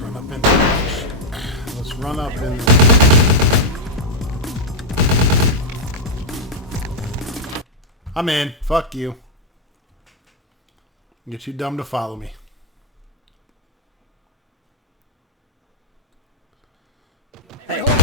Let's run up in. Let's run up in. I'm in. Fuck you. You're too dumb to follow me. Hey, hold on.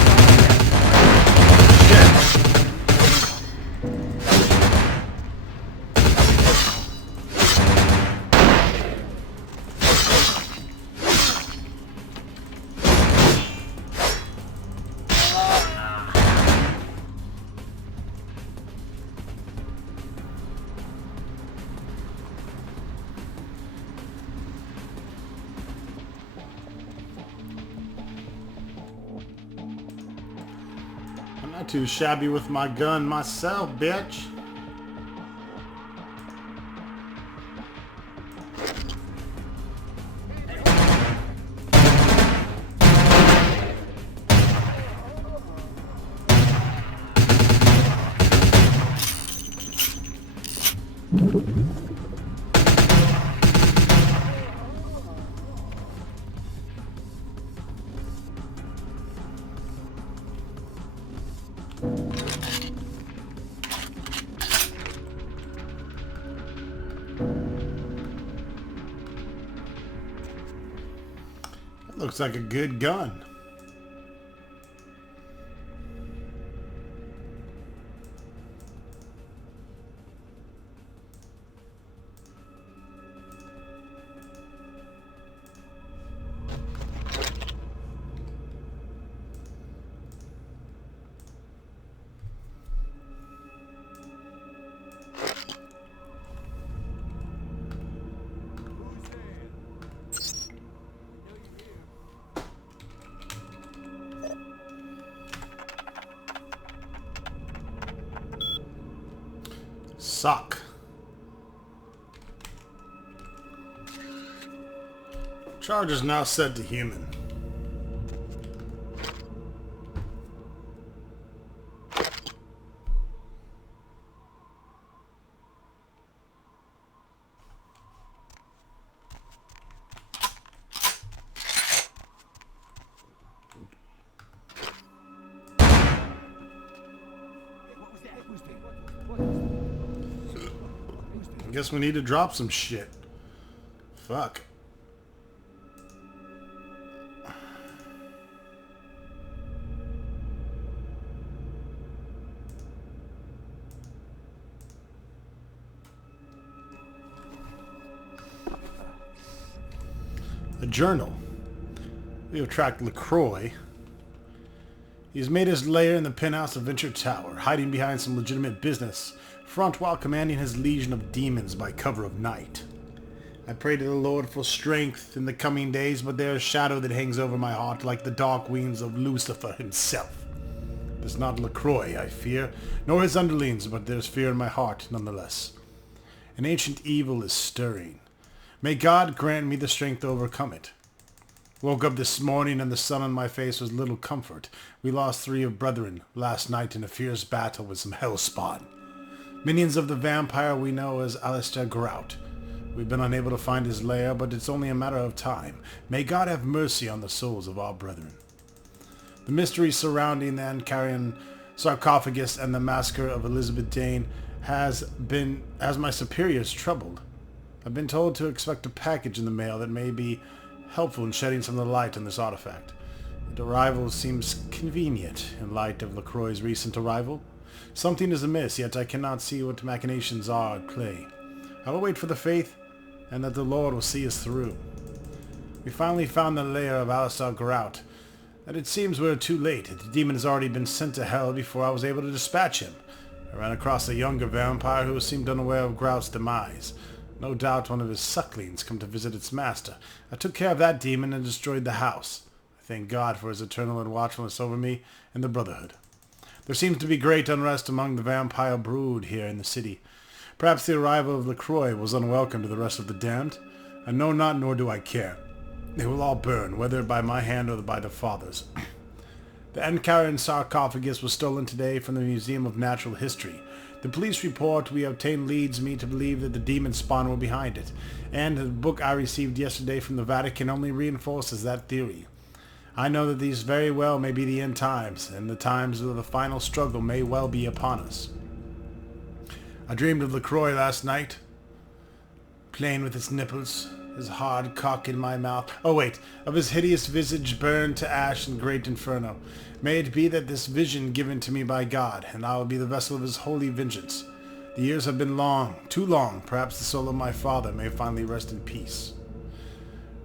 I'm not too shabby with my gun myself, bitch. That looks like a good gun. Sock. Charge is now set to human. I guess we need to drop some shit. Fuck. A journal. We have tracked LaCroix. He's made his lair in the penthouse of Venture Tower, hiding behind some legitimate business front while commanding his legion of demons by cover of night. I pray to the Lord for strength in the coming days, but there is a shadow that hangs over my heart like the dark wings of Lucifer himself. It is not LaCroix I fear, nor his underlings, but there is fear in my heart nonetheless. An ancient evil is stirring. May God grant me the strength to overcome it. Woke up this morning and the sun on my face was little comfort. We lost 3 of brethren last night in a fierce battle with some hellspawn. Minions of the vampire we know as Alistair Grout. We've been unable to find his lair, but it's only a matter of time. May God have mercy on the souls of our brethren. The mystery surrounding the Ancarian sarcophagus and the massacre of Elizabeth Dane has my superiors troubled. I've been told to expect a package in the mail that may be helpful in shedding some of the light on this artifact. The arrival seems convenient in light of LaCroix's recent arrival. Something is amiss, yet I cannot see what machinations are at play. I will wait for the faith, and that the Lord will see us through. We finally found the lair of Alistair Grout, and it seems we're too late. The demon has already been sent to hell before I was able to dispatch him. I ran across a younger vampire who seemed unaware of Grout's demise. No doubt one of his sucklings come to visit its master. I took care of that demon and destroyed the house. I thank God for his eternal and watchfulness over me and the Brotherhood. There seems to be great unrest among the vampire brood here in the city. Perhaps the arrival of LaCroix was unwelcome to the rest of the damned. I know not, nor do I care. They will all burn, whether by my hand or by the Father's. The Ancarian sarcophagus was stolen today from the Museum of Natural History. The police report we obtained leads me to believe that the demon spawn were behind it, and the book I received yesterday from the Vatican only reinforces that theory. I know that these very well may be the end times, and the times of the final struggle may well be upon us. I dreamed of LaCroix last night, playing with his nipples, his hard cock in my mouth. Oh wait, of his hideous visage burned to ash in great inferno. May it be that this vision given to me by God, and I will be the vessel of his holy vengeance. The years have been long, too long. Perhaps the soul of my father may finally rest in peace.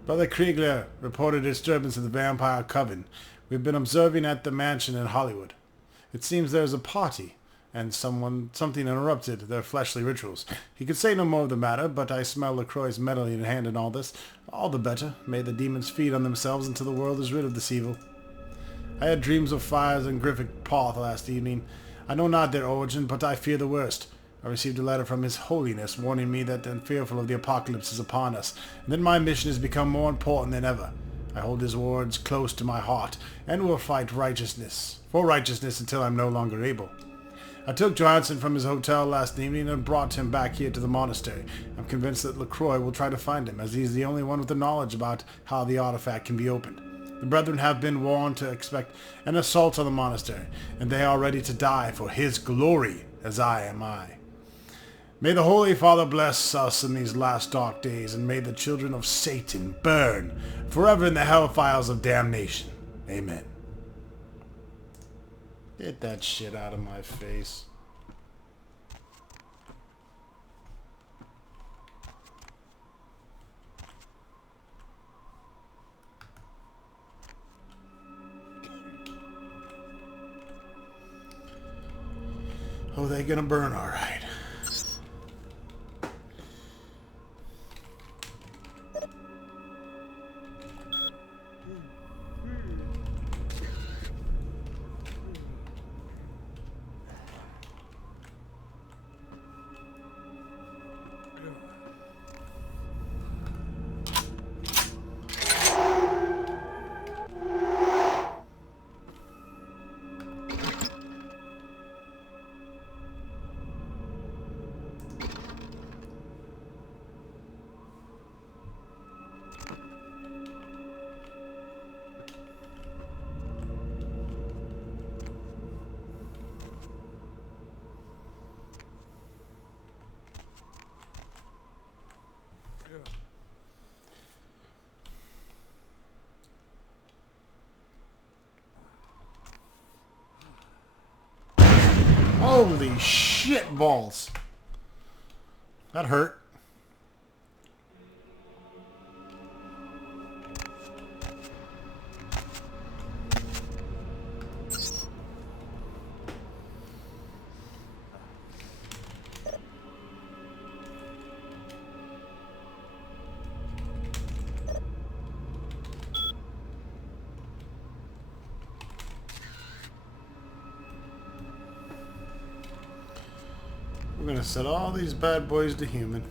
Brother Kriegler reported a disturbance of the Vampire Coven. We've been observing at the mansion in Hollywood. It seems there is a party, and something interrupted their fleshly rituals. He could say no more of the matter, but I smell LaCroix's meddling hand in all this. All the better. May the demons feed on themselves until the world is rid of this evil. I had dreams of fires in Griffith Path last evening. I know not their origin, but I fear the worst. I received a letter from His Holiness warning me that I'm fearful of the apocalypse is upon us, and that my mission has become more important than ever. I hold his words close to my heart, and will fight for righteousness until I'm no longer able. I took Johansson from his hotel last evening and brought him back here to the monastery. I'm convinced that LaCroix will try to find him, as he's the only one with the knowledge about how the artifact can be opened. The brethren have been warned to expect an assault on the monastery, and they are ready to die for his glory, as I am I. May the Holy Father bless us in these last dark days, and may the children of Satan burn forever in the hellfires of damnation. Amen. Get that shit out of my face. Oh, they gonna burn all right. Holy shit balls. That hurt. We're gonna set all these bad boys to human.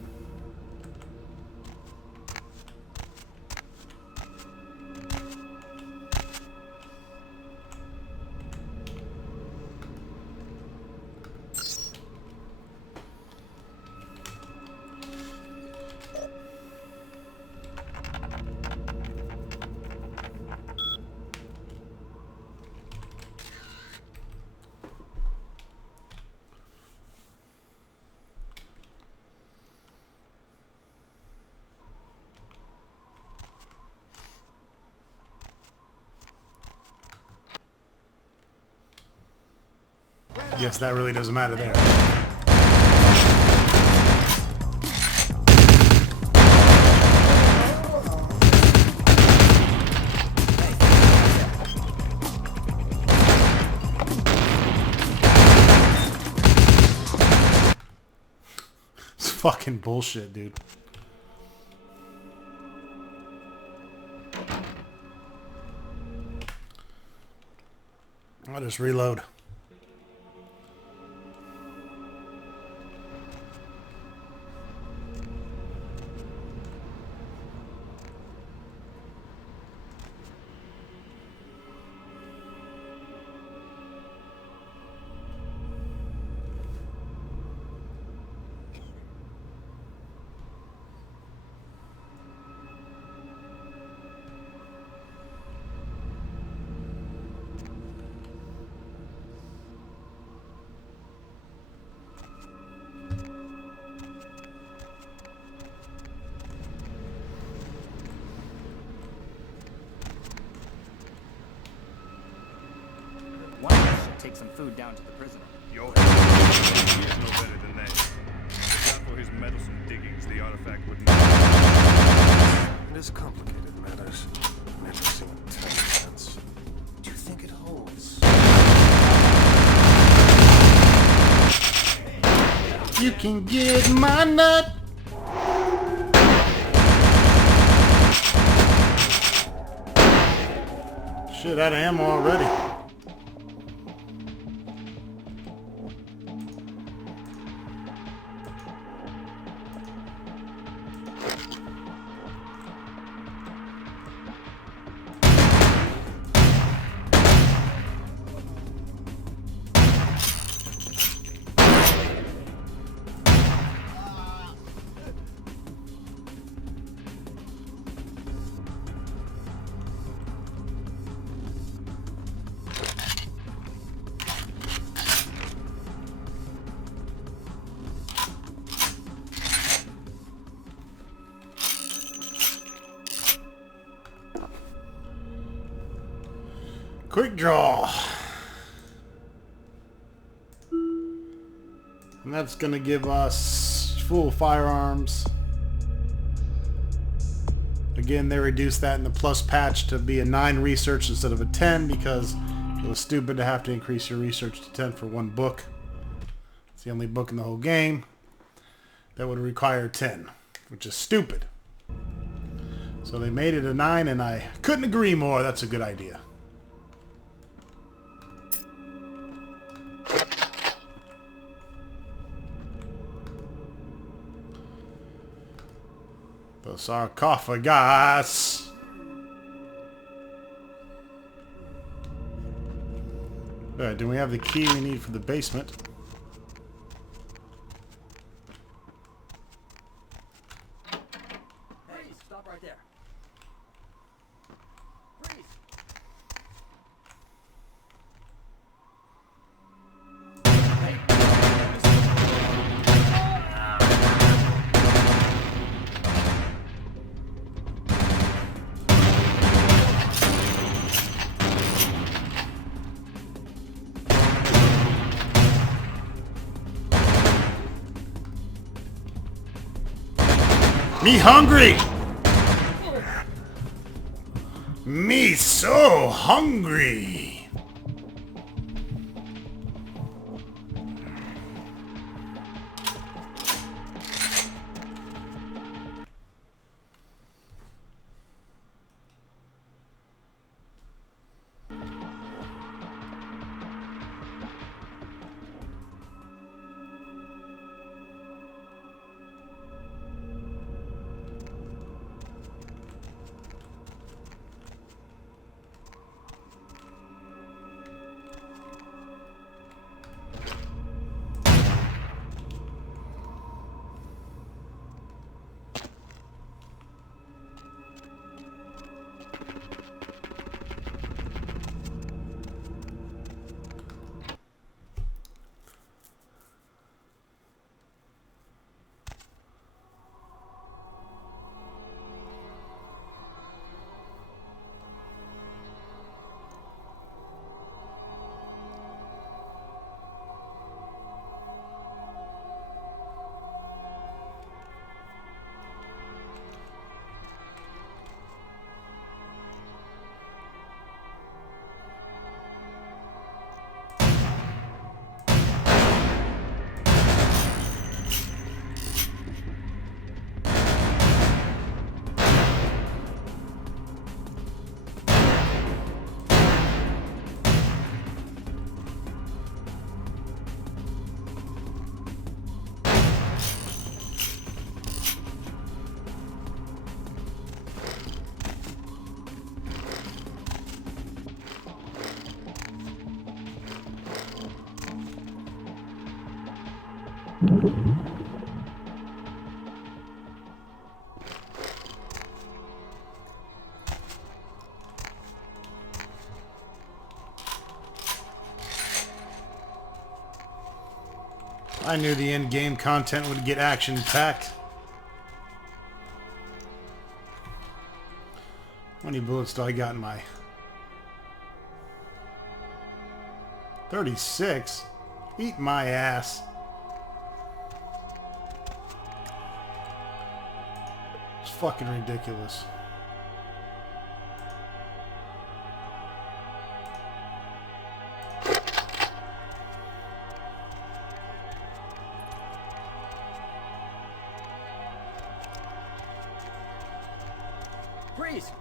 Guess that really doesn't matter there. It's fucking bullshit, dude. I'll just reload. take some food down to the prisoner. Your head is no better than that. If not for his meddlesome diggings, the artifact would not. It is complicated matters. An interesting intelligence. Do you think it holds? You can get my nut. Shit, out of ammo already. Quick draw. And that's going to give us full firearms. Again, they reduced that in the plus patch to be a 9 research instead of a 10 because it was stupid to have to increase your research to 10 for one book. It's the only book in the whole game that would require 10, which is stupid. So they made it a 9 and I couldn't agree more. That's a good idea. The sarcophagus. Alright, do we have the key we need for the basement? Hey, stop right there. Freeze! Me hungry! Me so hungry! I knew the end-game content would get action-packed. How many bullets do I got in my... 36? Eat my ass. It's fucking ridiculous. Freeze!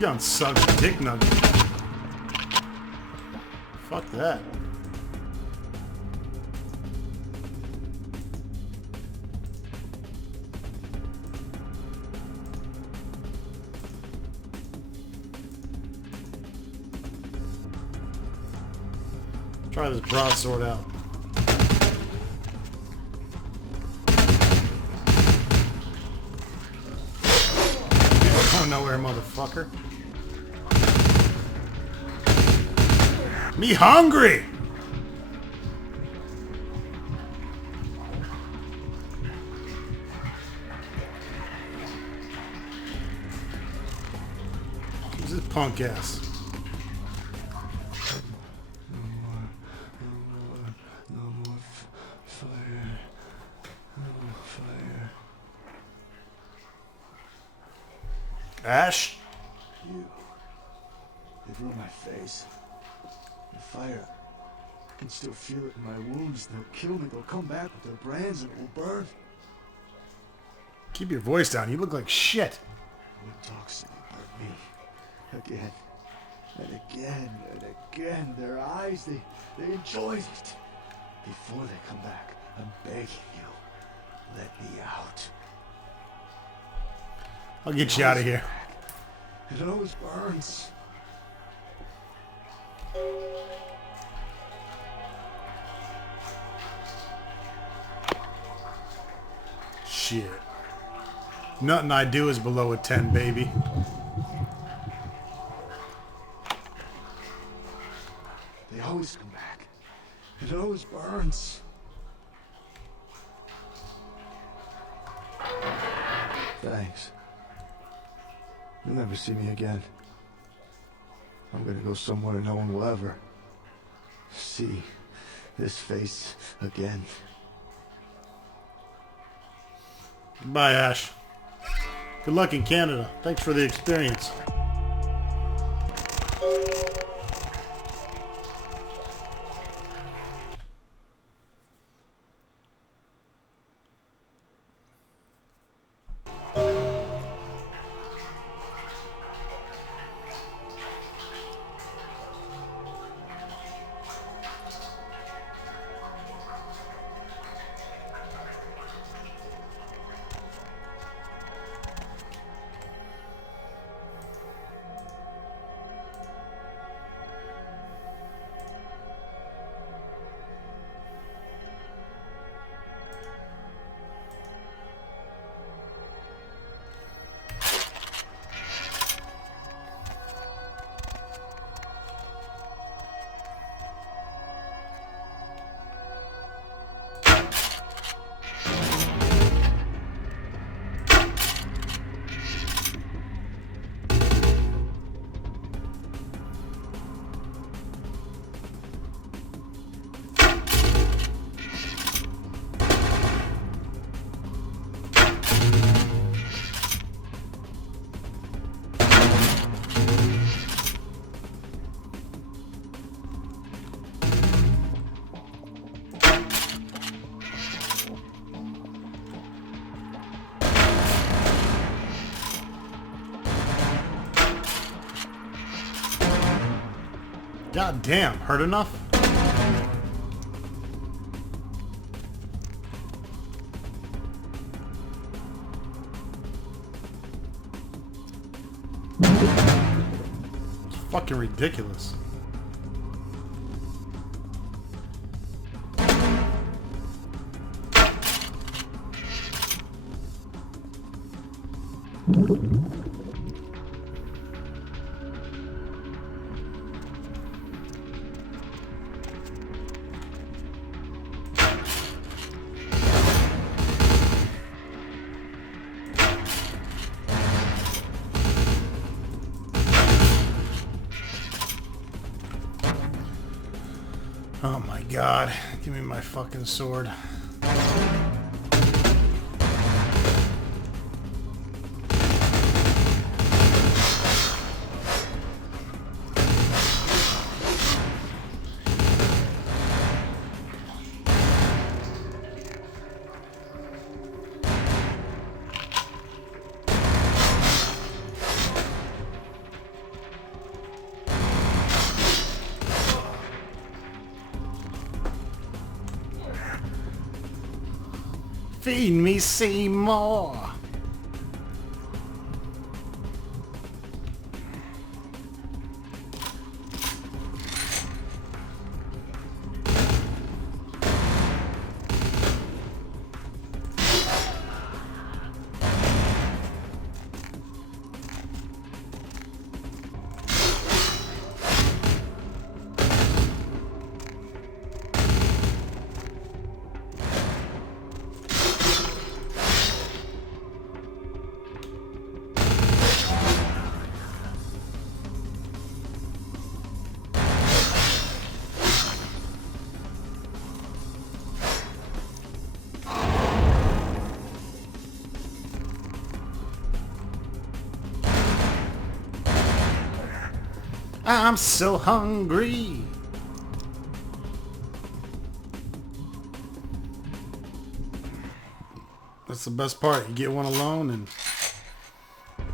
Gun sucks dick nugget. Fuck that. Try this broadsword out. You're going nowhere, motherfucker. Me hungry! Who's this punk ass? No more fire. No more fire. Ash? You. They've ruined my face. The fire. I can still feel it in my wounds. They'll kill me. They'll come back with their brands and it will burn. Keep your voice down. You look like shit. Wood toxin burn me. Again. And again and again. Their eyes, they enjoy it. Before they come back, I'm begging you. Let me out. I'll get you out of here. It always burns. Shit. Nothing I do is below a 10, baby. They always come back. It always burns. Thanks. You'll never see me again. I'm gonna go somewhere no one will ever see this face again. Goodbye, Ash. Good luck in Canada. Thanks for the experience. God damn, hurt enough? fucking ridiculous. Oh my god, give me my fucking sword. Feed me Seymour. I'm so hungry. That's the best part. You get one alone and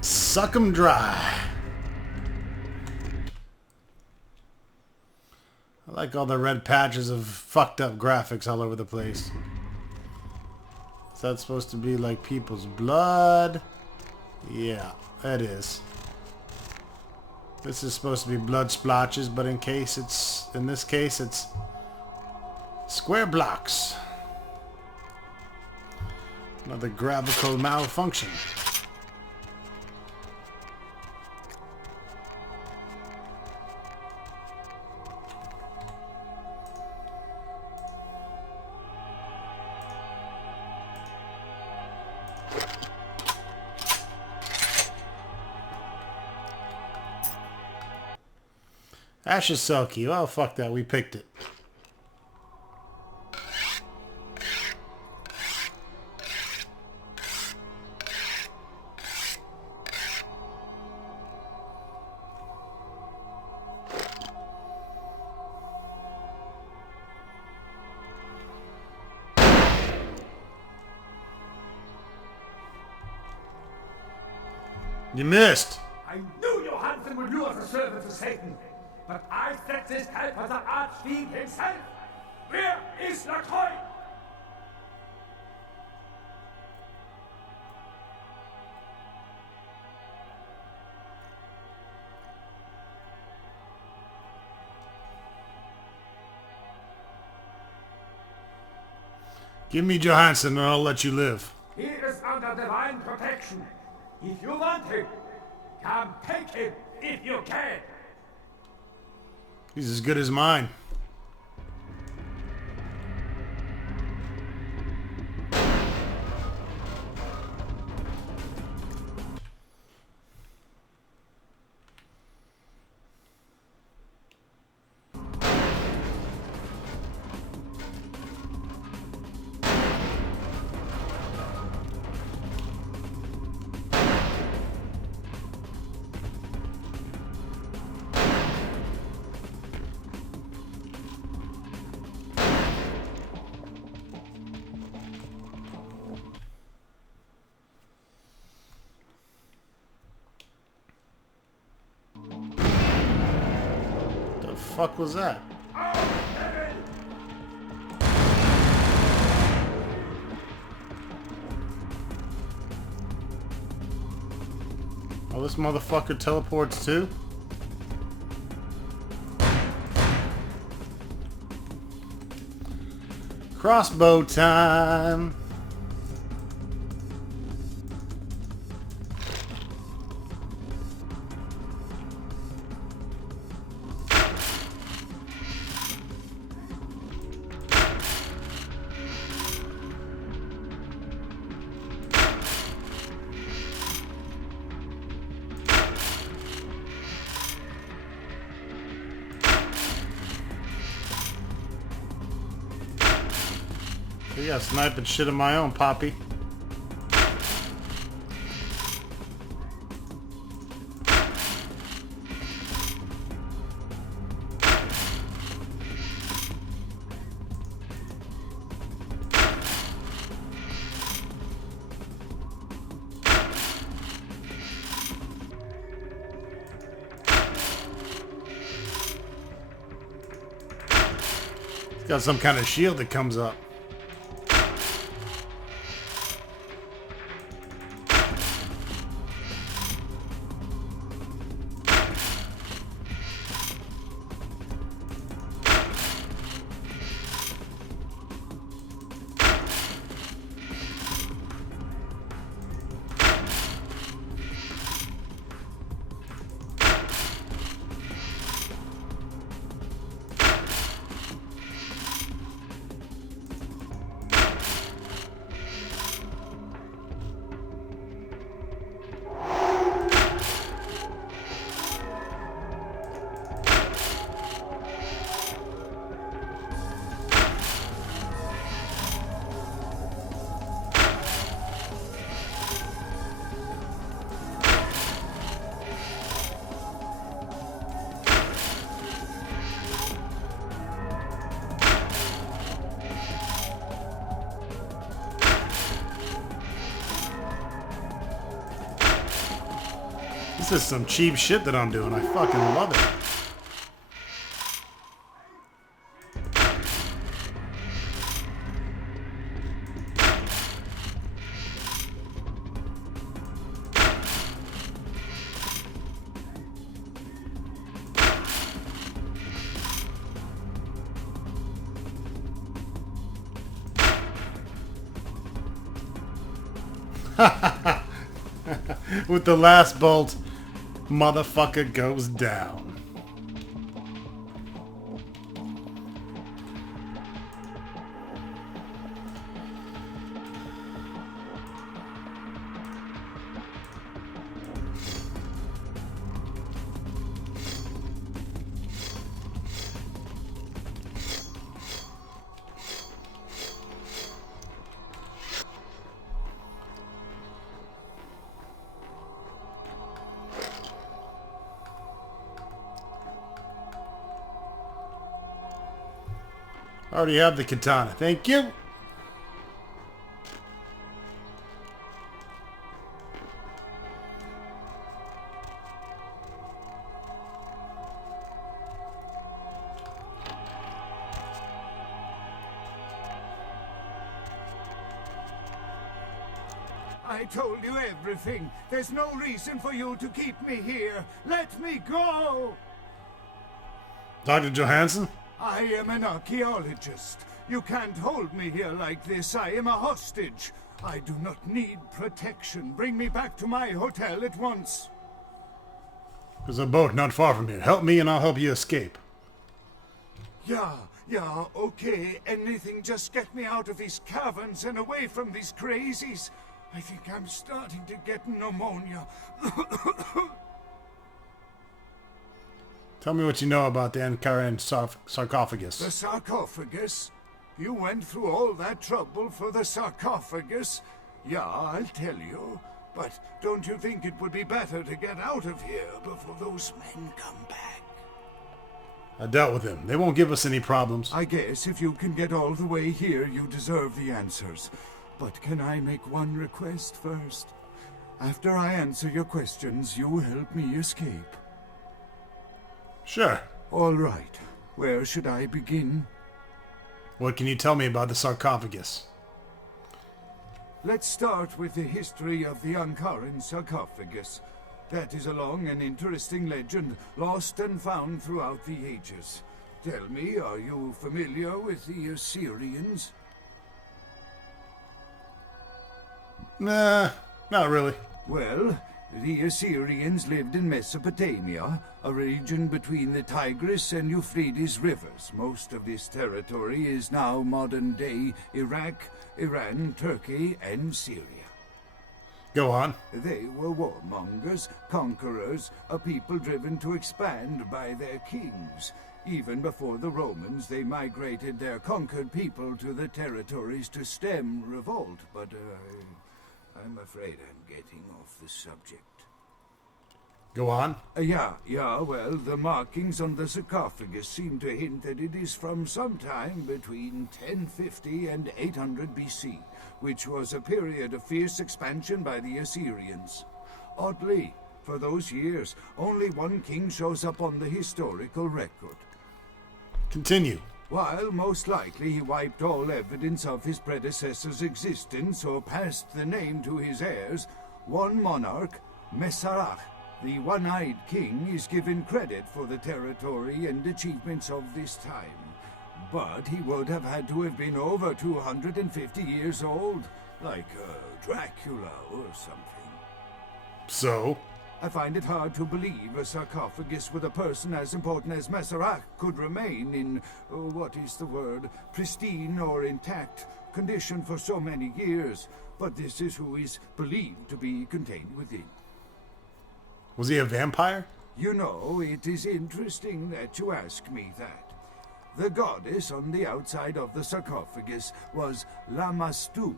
suck them dry. I like all the red patches of fucked up graphics all over the place. Is that supposed to be like people's blood? Yeah, that is. This is supposed to be blood splotches, but in this case it's square blocks. Another graphical malfunction. Ashes Selkie. Oh, fuck that. We picked it. You missed. I knew Johansen would lure the servant to Satan, but I set this help for the Archfiend himself. Where is Lacroix? Give me Johansen and I'll let you live. He is under divine protection. If you want him, come take him if you can. He's as good as mine. The fuck was that? Oh, this motherfucker teleports too? Crossbow time. Yeah, sniping shit of my own, Poppy. It's got some kind of shield that comes up. This is some cheap shit that I'm doing. I fucking love it. With the last bolt, motherfucker goes down. I already have the katana. Thank you. I told you everything. There's no reason for you to keep me here. Let me go! Dr. Johansson? I am an archaeologist. You can't hold me here like this. I am a hostage. I do not need protection. Bring me back to my hotel at once. There's a boat not far from here. Help me and I'll help you escape. Yeah, okay. Anything, just get me out of these caverns and away from these crazies. I think I'm starting to get pneumonia. Tell me what you know about the Ankaran sarcophagus. The sarcophagus? You went through all that trouble for the sarcophagus? Yeah, I'll tell you. But don't you think it would be better to get out of here before those men come back? I dealt with them. They won't give us any problems. I guess if you can get all the way here, you deserve the answers. But can I make one request first? After I answer your questions, you help me escape. Sure. All right. Where should I begin? What can you tell me about the sarcophagus? Let's start with the history of the Ankaran sarcophagus. That is a long and interesting legend, lost and found throughout the ages. Tell me, are you familiar with the Assyrians? Nah, not really. Well, the Assyrians lived in Mesopotamia, a region between the Tigris and Euphrates rivers. Most of this territory is now modern-day Iraq, Iran, Turkey, and Syria. Go on. They were warmongers, conquerors, a people driven to expand by their kings. Even before the Romans, they migrated their conquered people to the territories to stem revolt, but I'm afraid I'm getting off the subject. Go on. Yeah, well, the markings on the sarcophagus seem to hint that it is from sometime between 1050 and 800 BC, which was a period of fierce expansion by the Assyrians. Oddly, for those years, only one king shows up on the historical record. Continue. While most likely he wiped all evidence of his predecessor's existence or passed the name to his heirs, one monarch, Masquerade, the one-eyed king, is given credit for the territory and achievements of this time. But he would have had to have been over 250 years old, like Dracula or something. So? I find it hard to believe a sarcophagus with a person as important as Masquerade could remain in, pristine or intact condition for so many years, but this is who is believed to be contained within. Was he a vampire? You know, it is interesting that you ask me that. The goddess on the outside of the sarcophagus was Lamastu.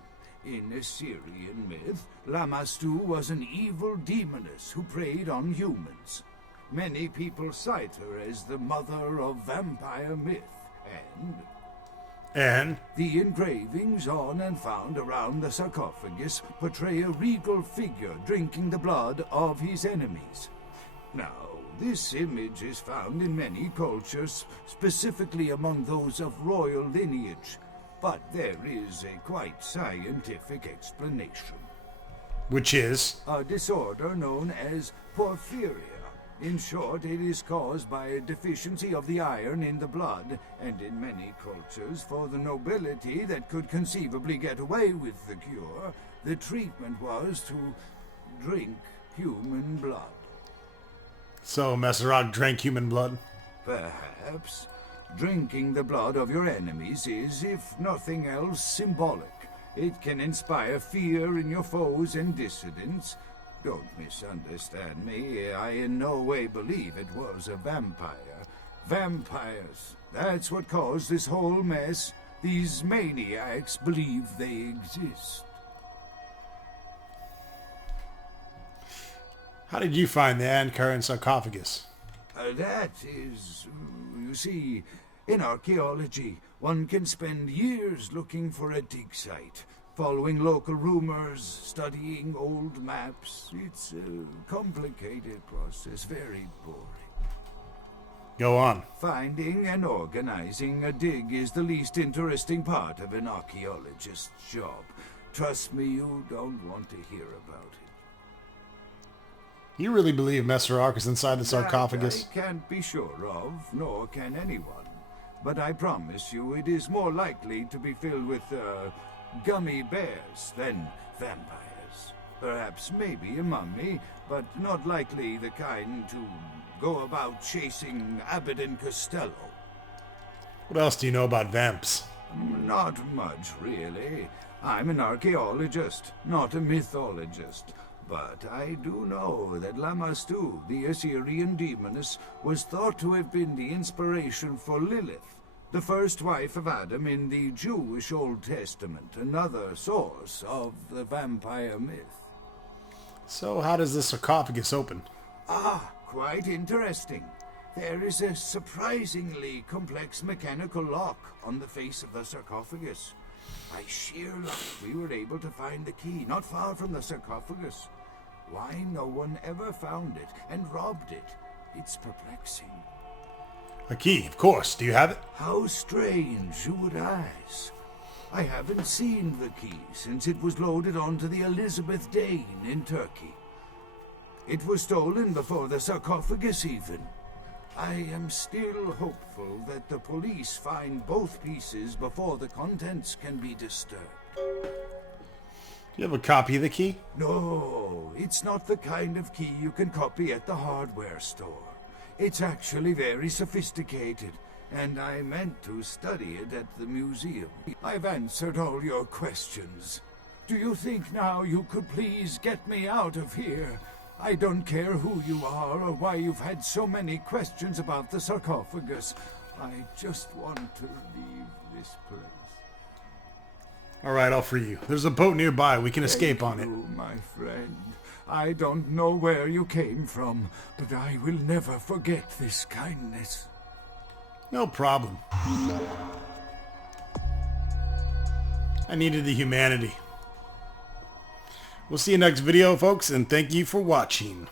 In Assyrian myth, Lamastu was an evil demoness who preyed on humans. Many people cite her as the mother of vampire myth, And? The engravings on and found around the sarcophagus portray a regal figure drinking the blood of his enemies. Now, this image is found in many cultures, specifically among those of royal lineage, but there is a quite scientific explanation. Which is? A disorder known as porphyria. In short, it is caused by a deficiency of the iron in the blood, and in many cultures, for the nobility that could conceivably get away with the cure, the treatment was to drink human blood. So Masquerade drank human blood? Perhaps. Drinking the blood of your enemies is, if nothing else, symbolic. It can inspire fear in your foes and dissidents. Don't misunderstand me. I in no way believe it was a vampire. Vampires. That's what caused this whole mess. These maniacs believe they exist. How did you find the Ankar and sarcophagus? That is, you see, in archaeology, one can spend years looking for a dig site, following local rumors, studying old maps. It's a complicated process, very boring. Go on. Finding and organizing a dig is the least interesting part of an archaeologist's job. Trust me, you don't want to hear about it. You really believe Masquerade is inside the sarcophagus? That I can't be sure of, nor can anyone. But I promise you it is more likely to be filled with, gummy bears than vampires. Perhaps maybe a mummy, but not likely the kind to go about chasing Abbott and Costello. What else do you know about vamps? Not much, really. I'm an archaeologist, not a mythologist. But I do know that Lamastu, the Assyrian demoness, was thought to have been the inspiration for Lilith, the first wife of Adam in the Jewish Old Testament, another source of the vampire myth. So how does the sarcophagus open? Quite interesting. There is a surprisingly complex mechanical lock on the face of the sarcophagus. By sheer luck, we were able to find the key not far from the sarcophagus. Why no one ever found it and robbed it? It's perplexing. A key, of course. Do you have it? How strange you would ask. I haven't seen the key since it was loaded onto the Elizabeth Dane in Turkey. It was stolen before the sarcophagus even. I am still hopeful that the police find both pieces before the contents can be disturbed. You have a copy of the key? No, it's not the kind of key you can copy at the hardware store. It's actually very sophisticated, and I meant to study it at the museum. I've answered all your questions. Do you think now you could please get me out of here? I don't care who you are or why you've had so many questions about the sarcophagus. I just want to leave this place. Alright, I'll free you. There's a boat nearby. We can escape on it. Thank you, my friend. I don't know where you came from, but I will never forget this kindness. No problem. I needed the humanity. We'll see you next video, folks, and thank you for watching.